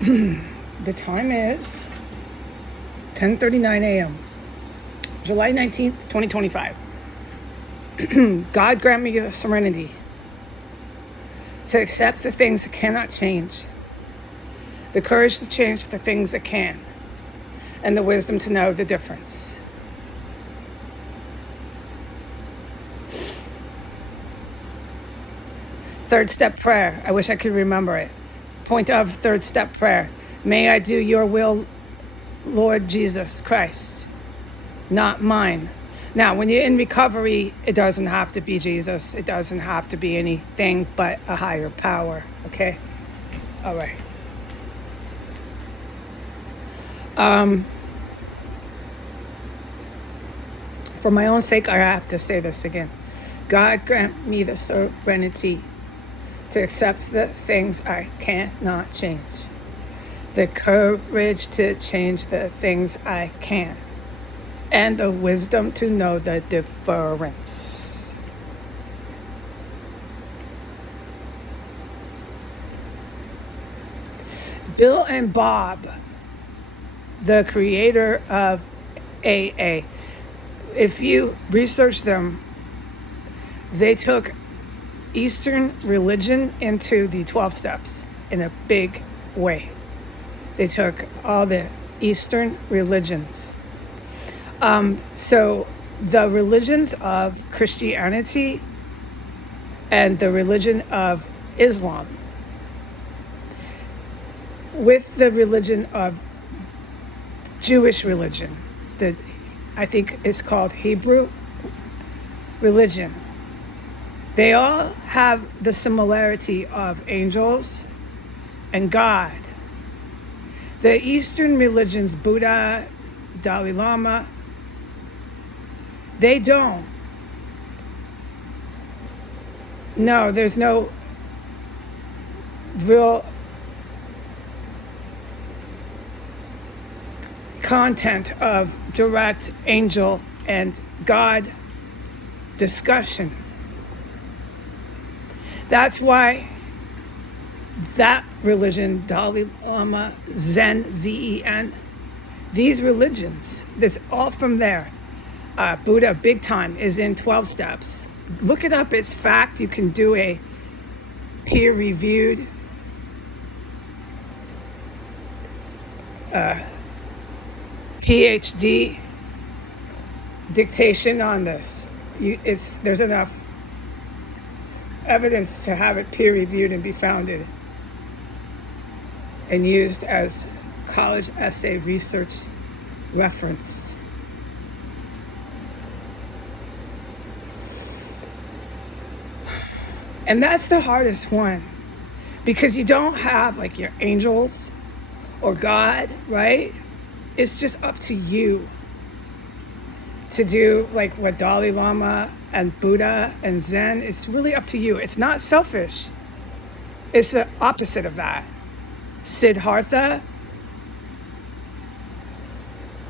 The time is 10:39 a.m. July 19th, 2025. God grant me the serenity to accept the things that cannot change, the courage to change the things that can, and the wisdom to know the difference. Third step prayer. I wish I could remember it. Point of third step prayer. May I do your will, Lord Jesus Christ, not mine. Now, when you're in recovery, it doesn't have to be Jesus. It doesn't have to be anything but a higher power, okay? All right. For my own sake, I have to say this again. God grant me the serenity to accept the things I cannot change, the courage to change the things I can, and the wisdom to know the difference. Bill and Bob, the creator of AA, if you research them, they took Eastern religion into the 12 steps in a big way. They took all the Eastern religions. So the religions of Christianity and the religion of Islam with the religion of Jewish religion, that I think is called Hebrew religion. They all have the similarity of angels and God. The Eastern religions, Buddha, Dalai Lama, they don't. No, there's no real content of direct angel and God discussion. That's why that religion, Dalai Lama, Zen, Z-E-N, these religions, this all from there. Buddha, big time, is in 12 steps. Look it up, it's fact. You can do a peer-reviewed PhD dictation on this. There's enough evidence to have it peer-reviewed and be founded and used as college essay research reference. And that's the hardest one, because you don't have like your angels or God, right? It's just up to you to do like what Dalai Lama and Buddha and Zen. It's really up to you. It's not selfish. It's the opposite of that. Siddhartha.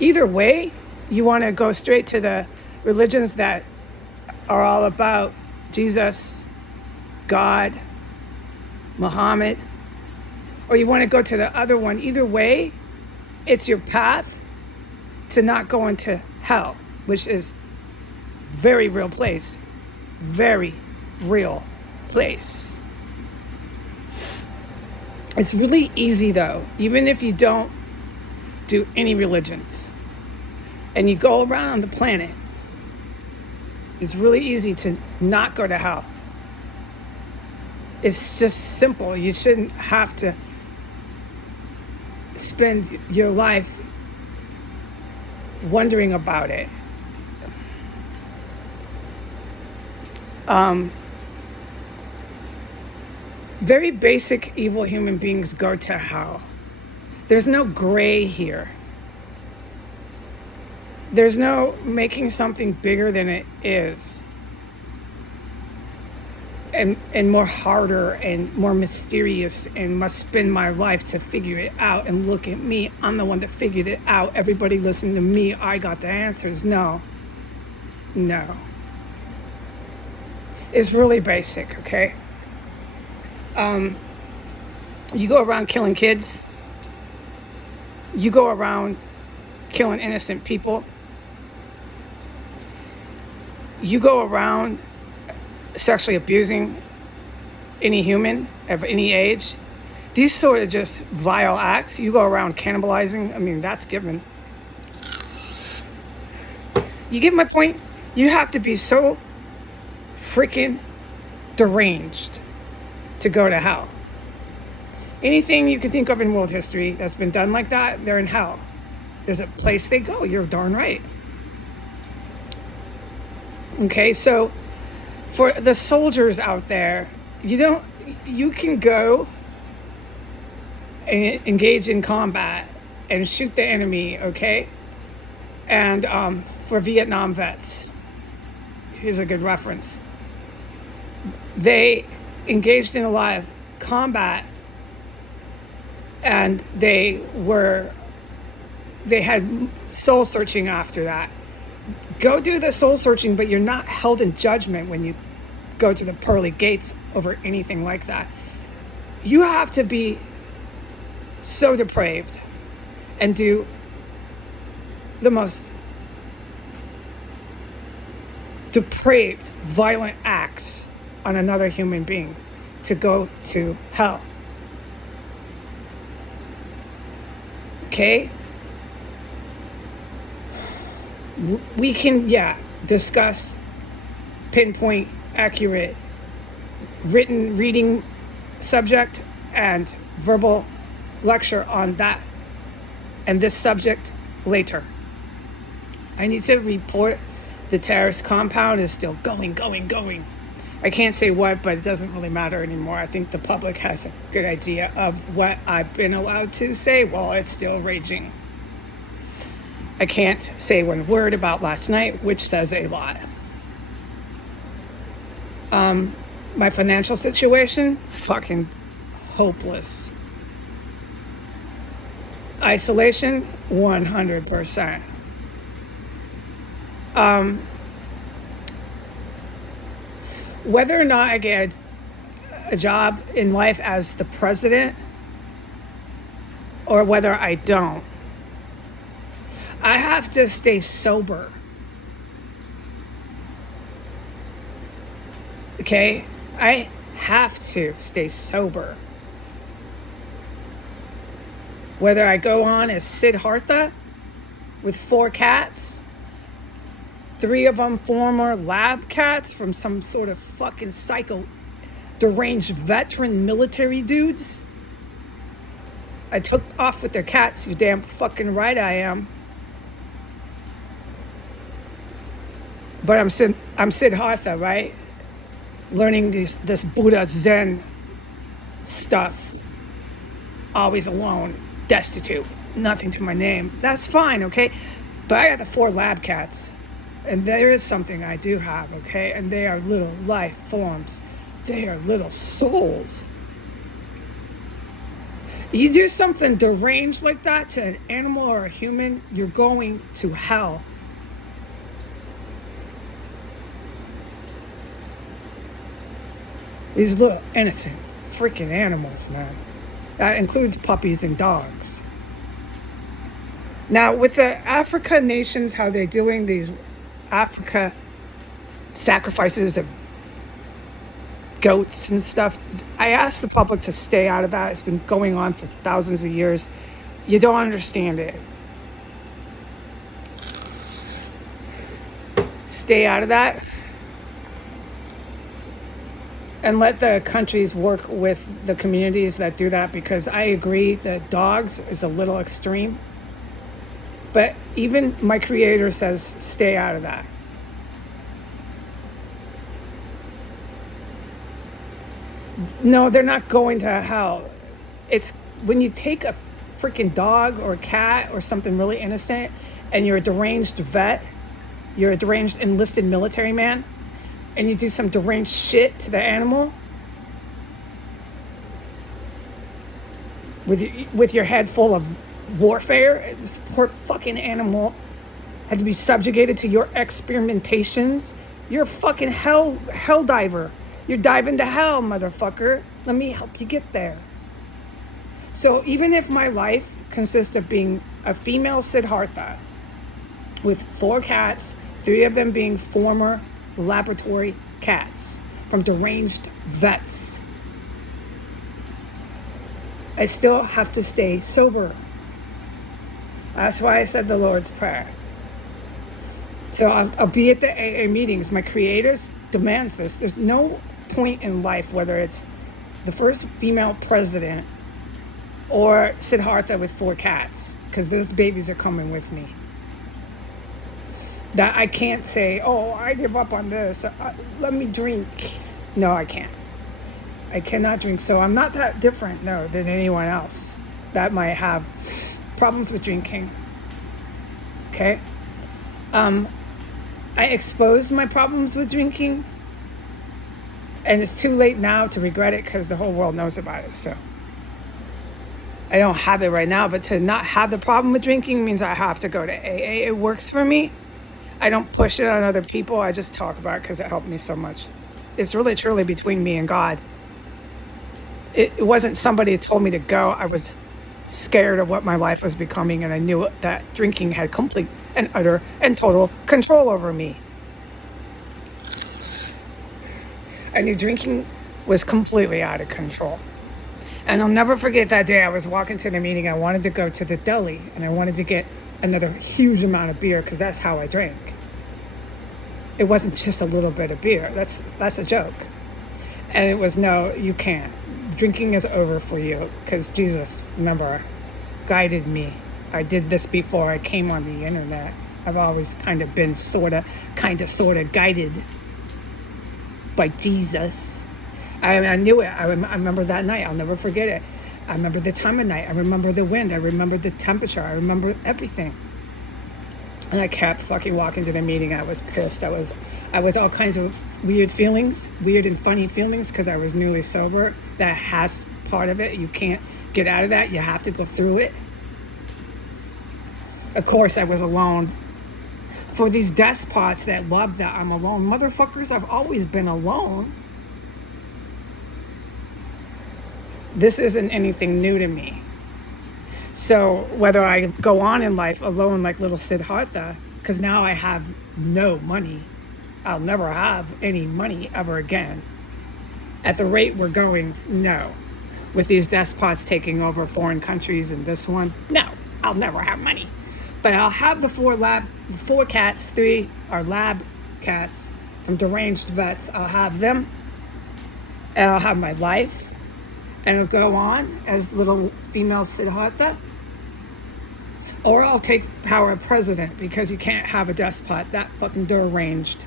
Either way, you want to go straight to the religions that are all about Jesus, God, Muhammad, or you want to go to the other one. Either way, it's your path to not going to hell, which is very real place. Very real place. It's really easy though, even if you don't do any religions and you go around the planet, it's really easy to not go to hell. It's just simple. You shouldn't have to spend your life wondering about it. Very basic evil human beings go to hell. There's no gray here. There's no making something bigger than it is. And more harder and more mysterious, and must spend my life to figure it out. And look at me, I'm the one that figured it out. Everybody listen to me, I got the answers. No. It's really basic, okay? You go around killing kids, You go around killing innocent people. You go around sexually abusing any human of any age. These sort of just vile acts. You go around cannibalizing. I mean, that's given. You get my point? You have to be so freaking deranged to go to hell. Anything you can think of in world history that's been done like that, they're in hell. There's a place they go. You're darn right. Okay, so for the soldiers out there, you can go and engage in combat and shoot the enemy, okay? And for Vietnam vets, here's a good reference. They engaged in a lot of combat, and they had soul searching after that. Go do the soul searching, but you're not held in judgment when you go to the pearly gates over anything like that. You have to be so depraved and do the most depraved, violent acts on another human being to go to hell. Okay? We can, discuss pinpoint, accurate, reading subject and verbal lecture on that and this subject later. I need to report the terrorist compound is still going. I can't say what, but it doesn't really matter anymore. I think the public has a good idea of what I've been allowed to say while it's still raging. I can't say one word about last night, which says a lot. My financial situation, fucking hopeless. Isolation, 100%. Whether or not I get a job in life as the president or whether I don't, I have to stay sober. Okay? I have to stay sober. Whether I go on as Siddhartha with 4 cats, 3 of them former lab cats from some sort of fucking psycho deranged veteran military dudes. I took off with their cats, you damn fucking right I am. But I'm Siddhartha, right? Learning this Buddha Zen stuff. Always alone, destitute, nothing to my name. That's fine, okay? But I got the 4 lab cats. And there is something I do have, okay? And they are little life forms. They are little souls. You do something deranged like that to an animal or a human, you're going to hell. These little innocent freaking animals, man. That includes puppies and dogs. Now, with the Africa nations, how they're doing these Africa sacrifices of goats and stuff, I asked the public to stay out of that. It's been going on for thousands of years. You don't understand it. Stay out of that. And let the countries work with the communities that do that, because I agree that dogs is a little extreme. But even my creator says, stay out of that. No, they're not going to hell. It's when you take a freaking dog or a cat or something really innocent and you're a deranged vet, you're a deranged enlisted military man, and you do some deranged shit to the animal with your head full of warfare, this poor fucking animal had to be subjugated to your experimentations. You're a fucking hell diver. You're diving to hell, motherfucker. Let me help you get there. So even if my life consists of being a female Siddhartha with 4 cats, 3 of them being former laboratory cats from deranged vets. I still have to stay sober. That's why I said the Lord's Prayer. So I'll be at the AA meetings. My creators demands this. There's no point in life, whether it's the first female president or Siddhartha with 4 cats, because those babies are coming with me. That I can't say, oh, I give up on this. Let me drink. No, I can't. I cannot drink. So I'm not that different, no, than anyone else that might have problems with drinking. Okay? I exposed my problems with drinking, and it's too late now to regret it because the whole world knows about it. So I don't have it right now, but to not have the problem with drinking means I have to go to AA. It works for me. I don't push it on other people. I just talk about it because it helped me so much. It's really truly between me and God. It wasn't somebody who told me to go. I was scared of what my life was becoming, and I knew that drinking had complete and utter and total control over me. I knew drinking was completely out of control. And I'll never forget that day I was walking to the meeting. I wanted to go to the deli, and I wanted to get another huge amount of beer because that's how I drank. It wasn't just a little bit of beer. That's a joke. And it was, no, you can't. Drinking is over for you because Jesus, remember, guided me. I did this before I came on the internet. I've always kind of been sort of guided by Jesus. I knew it. I remember that night. I'll never forget it. I remember the time of night. I remember the wind. I remember the temperature. I remember everything. And I kept fucking walking to the meeting. I was pissed. I was all kinds of weird and funny feelings because I was newly sober. That has part of it. You can't get out of that. You have to go through it. Of course, I was alone. For these despots that love that I'm alone, motherfuckers, I've always been alone. This isn't anything new to me. So whether I go on in life alone like little Siddhartha, because now I have no money, I'll never have any money ever again. At the rate we're going, no. With these despots taking over foreign countries and this one, no, I'll never have money. But I'll have the 4 cats, 3 are lab cats from deranged vets. I'll have them, and I'll have my life, and it'll go on as little female Siddhartha. Or I'll take power of president because you can't have a despot that fucking deranged.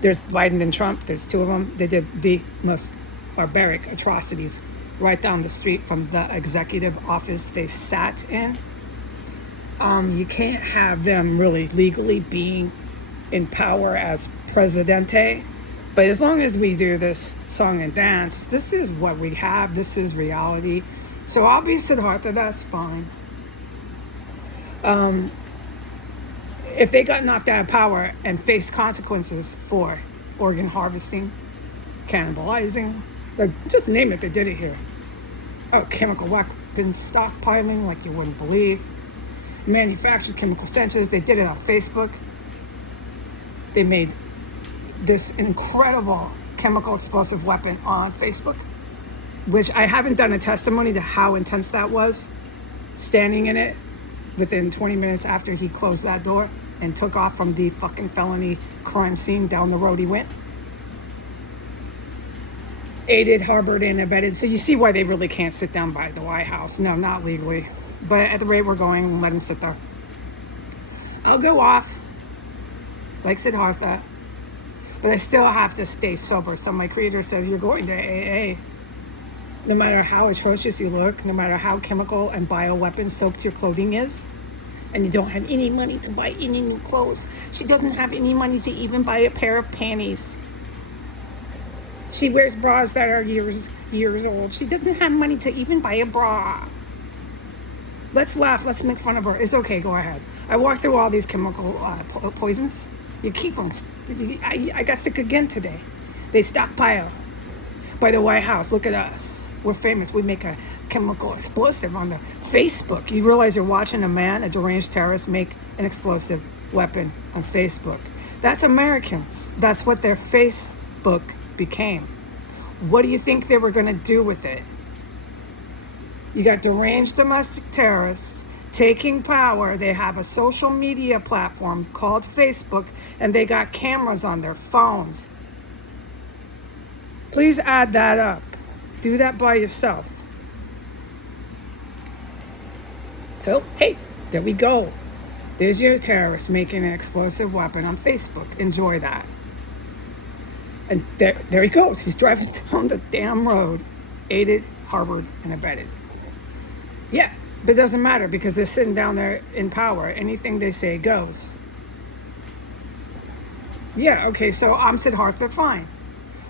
There's Biden and Trump, there's 2 of them. They did the most barbaric atrocities right down the street from the executive office they sat in. You can't have them really legally being in power as presidente. But as long as we do this song and dance, this is what we have. This is reality. So I'll be Siddhartha, that's fine. If they got knocked out of power and faced consequences for organ harvesting, cannibalizing, like, just name it, they did it here. Oh, chemical weapons stockpiling like you wouldn't believe. Manufactured chemical stenches. They did it on Facebook. They made this incredible chemical explosive weapon on Facebook, which I haven't done a testimony to how intense that was. Standing in it within 20 minutes after he closed that door and took off from the fucking felony crime scene, down the road he went. Aided, harbored, and abetted. So you see why they really can't sit down by the White House. No, not legally. But at the rate we're going, let him sit there. I'll go off like Siddhartha, but I still have to stay sober. So my creator says, you're going to AA. No matter how atrocious you look, no matter how chemical and bioweapon soaked your clothing is, and you don't have any money to buy any new clothes. She doesn't have any money to even buy a pair of panties. She wears bras that are years old. She doesn't have money to even buy a bra. Let's laugh. Let's make fun of her. It's okay. Go ahead. I walked through all these chemical poisons. You keep them. I got sick again today. They stockpile by the White House. Look at us. We're famous. We make a chemical explosive on the Facebook. You realize you're watching a deranged terrorist, make an explosive weapon on Facebook. That's Americans. That's what their Facebook became. What do you think they were going to do with it? You got deranged domestic terrorists taking power. They have a social media platform called Facebook, and they got cameras on their phones. Please add that up. Do that by yourself. So, hey, there we go. There's your terrorist making an explosive weapon on Facebook. Enjoy that. And there he goes. He's driving down the damn road, aided, harbored, and abetted. Yeah, but it doesn't matter because they're sitting down there in power. Anything they say goes. Yeah, okay, so I'm Siddhartha, fine.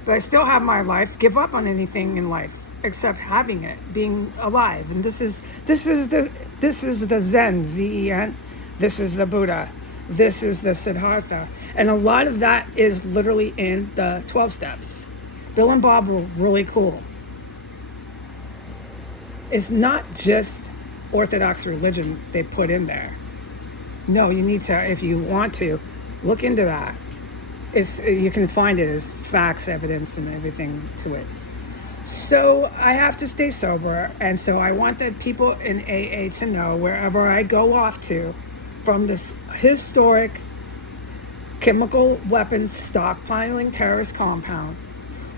But I still have my life. Give up on anything in life except having it, being alive. And this is the Zen, Z-E-N. This is the Buddha. This is the Siddhartha. And a lot of that is literally in the 12 steps. Bill and Bob were really cool. It's not just Orthodox religion they put in there. No, you need to, if you want to, look into that. You can find it as facts, evidence, and everything to it. So I have to stay sober, and so I want that people in AA to know wherever I go off to from this historic chemical weapons stockpiling terrorist compound,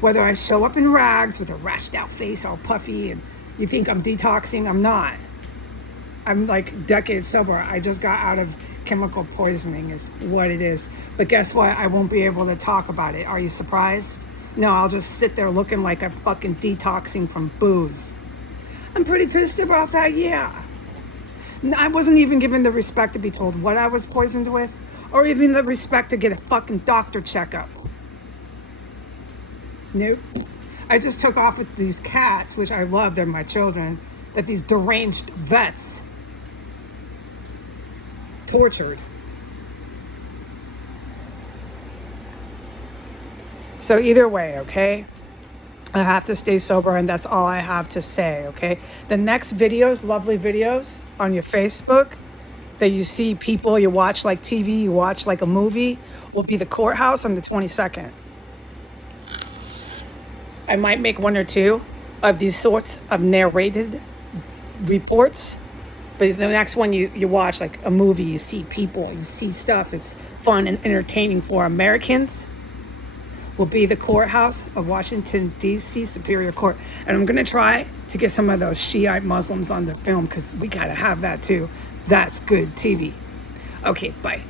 whether I show up in rags with a rashed out face all puffy and you think I'm detoxing, I'm not. I'm like decades sober. I just got out of chemical poisoning is what it is. But guess what? I won't be able to talk about it. Are you surprised? No, I'll just sit there looking like I'm fucking detoxing from booze. I'm pretty pissed about that, yeah. I wasn't even given the respect to be told what I was poisoned with, or even the respect to get a fucking doctor checkup. Nope. I just took off with these cats, which I love, they're my children, that these deranged vets tortured. So either way, okay? I have to stay sober, and that's all I have to say, okay? The next videos, lovely videos on your Facebook that you see people, you watch like TV, you watch like a movie, will be the courthouse on the 22nd. I might make one or two of these sorts of narrated reports, but the next one you watch like a movie, you see people, you see stuff, it's fun and entertaining for Americans, will be the courthouse of Washington, D.C. Superior Court. And I'm going to try to get some of those Shiite Muslims on the film because we got to have that too. That's good TV. Okay, bye.